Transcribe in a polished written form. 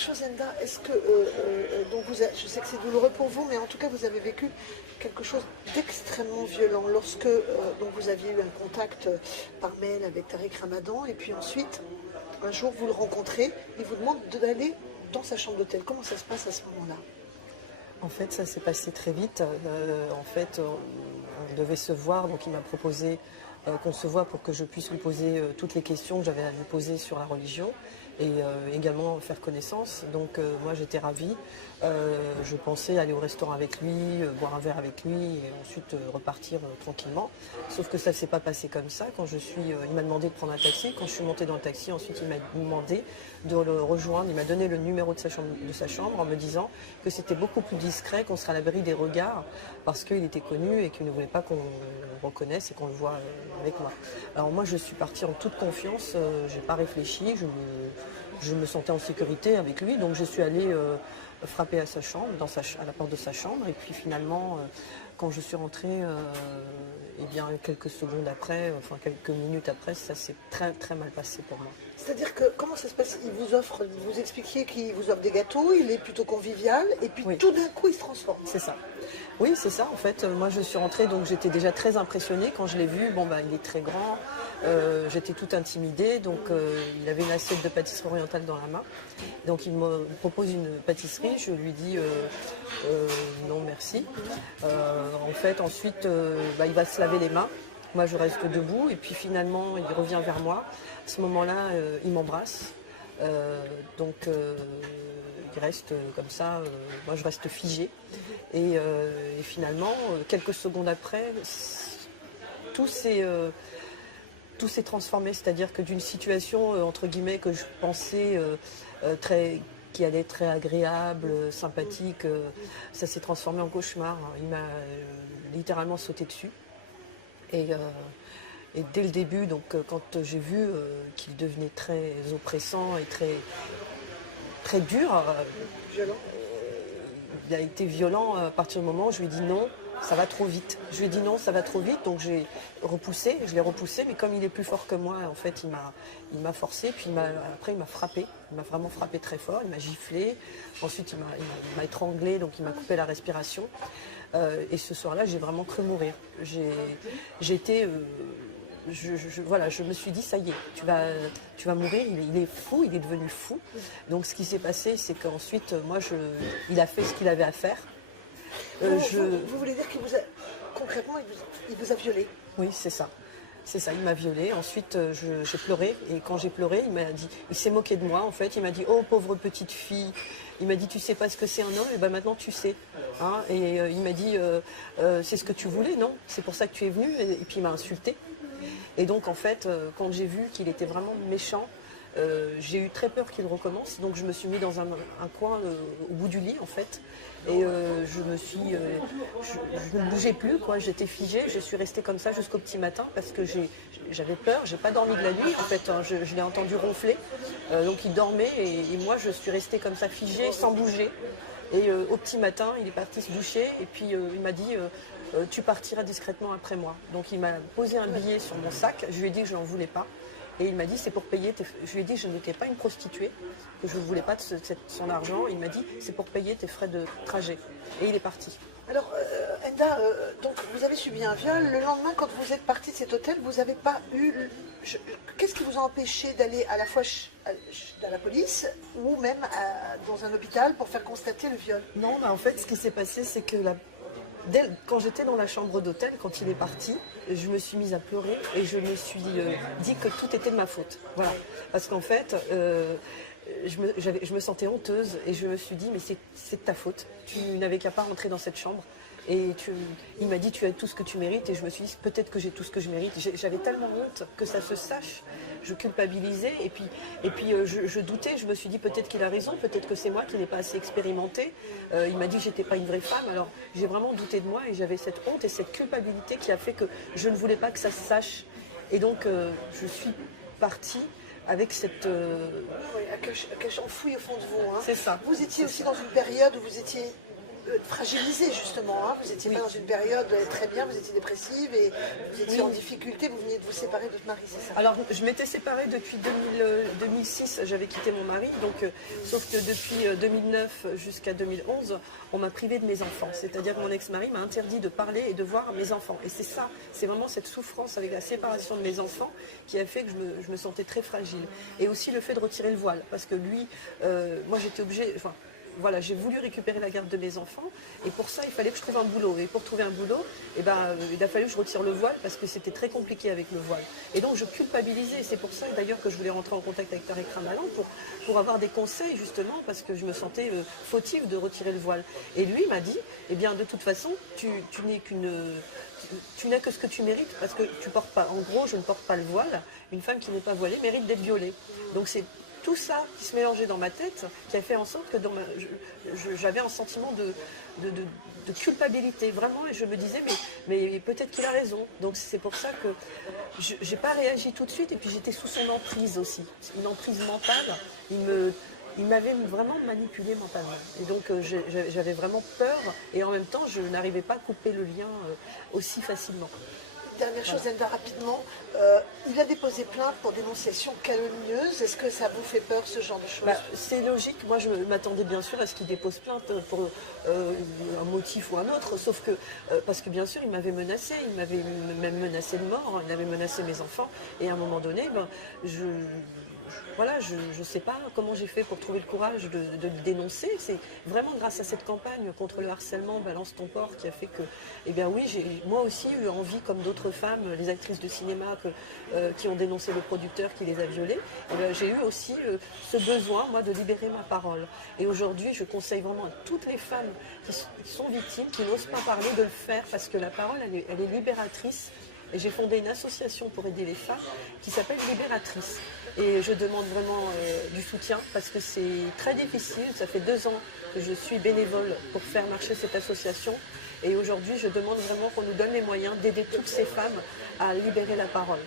chose, Enda, est-ce que, donc je sais que c'est douloureux pour vous, mais en tout cas vous avez vécu quelque chose d'extrêmement violent lorsque donc vous aviez eu un contact par mail avec Tariq Ramadan, et puis ensuite, un jour vous le rencontrez, il vous demande d'aller dans sa chambre d'hôtel. Comment ça se passe à ce moment-là? En fait, ça s'est passé très vite. On devait se voir, donc il m'a proposé qu'on se voit pour que je puisse lui poser toutes les questions que j'avais à lui poser sur la religion et également faire connaissance. Donc moi j'étais ravie. Je pensais aller au restaurant avec lui, boire un verre avec lui et ensuite repartir tranquillement. Sauf que ça ne s'est pas passé comme ça. Il m'a demandé de prendre un taxi. Quand je suis montée dans le taxi, ensuite il m'a demandé de le rejoindre. Il m'a donné le numéro de sa chambre en me disant que c'était beaucoup plus discret, qu'on serait à l'abri des regards parce qu'il était connu et qu'il ne voulait pas qu'on le reconnaisse et qu'on le voie avec moi. Alors moi je suis partie en toute confiance, je n'ai pas réfléchi, je me sentais en sécurité avec lui, donc je suis allée frapper à sa chambre, à la porte de sa chambre, et puis finalement quand je suis rentrée, eh bien quelques secondes après, enfin quelques minutes après, ça s'est très très mal passé pour moi. C'est-à-dire que, comment ça se passe? Il vous offre, vous expliquiez qu'il vous offre des gâteaux, il est plutôt convivial, et puis Oui. tout d'un coup il se transforme. C'est ça. Oui, c'est ça. En fait, moi je suis rentrée, donc j'étais déjà très impressionnée quand je l'ai vu. Bon, il est très grand, j'étais toute intimidée, donc il avait une assiette de pâtisserie orientale dans la main. Donc il me propose une pâtisserie, je lui dis non merci. En fait, ensuite, il va se laver les mains. Moi je reste debout, et puis finalement il revient vers moi. À ce moment-là, il m'embrasse. Il reste comme ça, moi je reste figée. Et finalement, quelques secondes après, tout s'est transformé. C'est-à-dire que d'une situation, entre guillemets, que je pensais qui allait être très agréable, sympathique, ça s'est transformé en cauchemar. Il m'a littéralement sauté dessus. Et dès le début, donc, quand j'ai vu qu'il devenait très oppressant et très, très dur, Violent. il a été violent à partir du moment où je lui ai dit non, ça va trop vite. Je lui ai dit non, ça va trop vite, donc je l'ai repoussé, mais comme il est plus fort que moi, en fait, il m'a forcé, puis après il m'a frappé, il m'a vraiment frappé très fort, il m'a giflé, ensuite il m'a étranglé, donc il m'a coupé la respiration. Et ce soir-là, j'ai vraiment cru mourir. Je me suis dit, ça y est, tu vas mourir, il est fou, il est devenu fou. Donc ce qui s'est passé, c'est qu'ensuite, il a fait ce qu'il avait à faire. Vous voulez dire qu'il vous a, concrètement, il vous a violé? Oui, c'est ça. C'est ça, il m'a violée. Ensuite, j'ai pleuré. Et quand j'ai pleuré, il s'est moqué de moi, en fait. Il m'a dit, oh, pauvre petite fille. Il m'a dit, tu sais pas ce que c'est un homme? Et maintenant, tu sais. Hein, et il m'a dit, c'est ce que tu voulais, non? C'est pour ça que tu es venu. Et puis, il m'a insulté. Et donc, en fait, quand j'ai vu qu'il était vraiment méchant, j'ai eu très peur qu'il recommence. Donc, je me suis mis dans un coin au bout du lit, en fait. Et je ne bougeais plus, quoi. J'étais figée. Je suis restée comme ça jusqu'au petit matin parce que j'avais peur. J'ai pas dormi de la nuit, en fait. Hein. Je l'ai entendu ronfler. Donc, il dormait et moi, je suis restée comme ça, figée, sans bouger. Et au petit matin, il est parti se doucher. Et puis, il m'a dit... tu partiras discrètement après moi. Donc il m'a posé un billet sur mon sac, je lui ai dit que je n'en voulais pas. Et il m'a dit c'est pour payer, je lui ai dit que je n'étais pas une prostituée, que je ne voulais pas de son argent. Il m'a dit c'est pour payer tes frais de trajet. Et il est parti. Alors Enda, donc vous avez subi un viol. Le lendemain, quand vous êtes parti de cet hôtel, vous n'avez pas eu... Qu'est-ce qui vous a empêché d'aller à la fois à la police ou même dans un hôpital pour faire constater le viol? Non, en fait ce qui s'est passé c'est que quand j'étais dans la chambre d'hôtel, quand il est parti, je me suis mise à pleurer et je me suis dit que tout était de ma faute. Voilà. Parce qu'en fait, je me sentais honteuse et je me suis dit, mais c'est de ta faute. Tu n'avais qu'à pas rentrer dans cette chambre. Et il m'a dit, tu as tout ce que tu mérites. Et je me suis dit, peut-être que j'ai tout ce que je mérite. J'avais tellement honte que ça se sache. Je culpabilisais. Et puis je doutais. Je me suis dit, peut-être qu'il a raison. Peut-être que c'est moi qui n'ai pas assez expérimenté. Il m'a dit que je n'étais pas une vraie femme. Alors j'ai vraiment douté de moi. Et j'avais cette honte et cette culpabilité qui a fait que je ne voulais pas que ça se sache. Et donc, je suis partie avec cette... Oui, enfouie au fond de vous. Hein. C'est ça. Vous étiez aussi dans une période où vous étiez fragilisée justement. Hein. Vous n'étiez Oui. pas dans une période très bien, vous étiez dépressive et vous étiez Oui. en difficulté, vous veniez de vous séparer de votre mari, c'est ça? Alors, je m'étais séparée depuis 2006, j'avais quitté mon mari, donc, sauf que depuis 2009 jusqu'à 2011, on m'a privée de mes enfants. C'est-à-dire que mon ex-mari m'a interdit de parler et de voir mes enfants. Et c'est ça, c'est vraiment cette souffrance avec la séparation de mes enfants qui a fait que je me sentais très fragile. Et aussi le fait de retirer le voile, parce que lui, moi j'étais obligée... Enfin, voilà, j'ai voulu récupérer la garde de mes enfants et pour ça il fallait que je trouve un boulot. Et pour trouver un boulot, il a fallu que je retire le voile parce que c'était très compliqué avec le voile. Et donc je culpabilisais. C'est pour ça d'ailleurs que je voulais rentrer en contact avec Tariq Ramadan pour avoir des conseils justement parce que je me sentais fautive de retirer le voile. Et lui m'a dit, eh bien de toute façon, tu n'es que ce que tu mérites parce que tu portes pas. En gros, je ne porte pas le voile. Une femme qui n'est pas voilée mérite d'être violée. Donc c'est tout ça qui se mélangeait dans ma tête, qui a fait en sorte que j'avais un sentiment de culpabilité, vraiment, et je me disais, mais peut-être qu'il a raison. Donc c'est pour ça que je n'ai pas réagi tout de suite, et puis j'étais sous son emprise aussi, une emprise mentale. Il m'avait vraiment manipulé mentalement. Et donc j'avais vraiment peur, et en même temps, je n'arrivais pas à couper le lien aussi facilement. Dernière chose, Enda, rapidement, il a déposé plainte pour dénonciation calomnieuse. Est-ce que ça vous fait peur, ce genre de choses? C'est logique. Moi, je m'attendais bien sûr à ce qu'il dépose plainte pour un motif ou un autre, sauf que, parce que bien sûr, il m'avait menacé, il m'avait même menacé de mort, il avait menacé mes enfants, et à un moment donné, voilà, je ne sais pas comment j'ai fait pour trouver le courage de le dénoncer. C'est vraiment grâce à cette campagne contre le harcèlement Balance ton porc qui a fait que, eh bien oui, j'ai moi aussi eu envie, comme d'autres femmes, les actrices de cinéma qui ont dénoncé le producteur qui les a violées, j'ai eu aussi ce besoin, moi, de libérer ma parole. Et aujourd'hui, je conseille vraiment à toutes les femmes qui sont victimes, qui n'osent pas parler, de le faire, parce que la parole, elle est libératrice. Et j'ai fondé une association pour aider les femmes qui s'appelle Libératrice. Et je demande vraiment du soutien parce que c'est très difficile. Ça fait 2 ans que je suis bénévole pour faire marcher cette association. Et aujourd'hui, je demande vraiment qu'on nous donne les moyens d'aider toutes ces femmes à libérer la parole.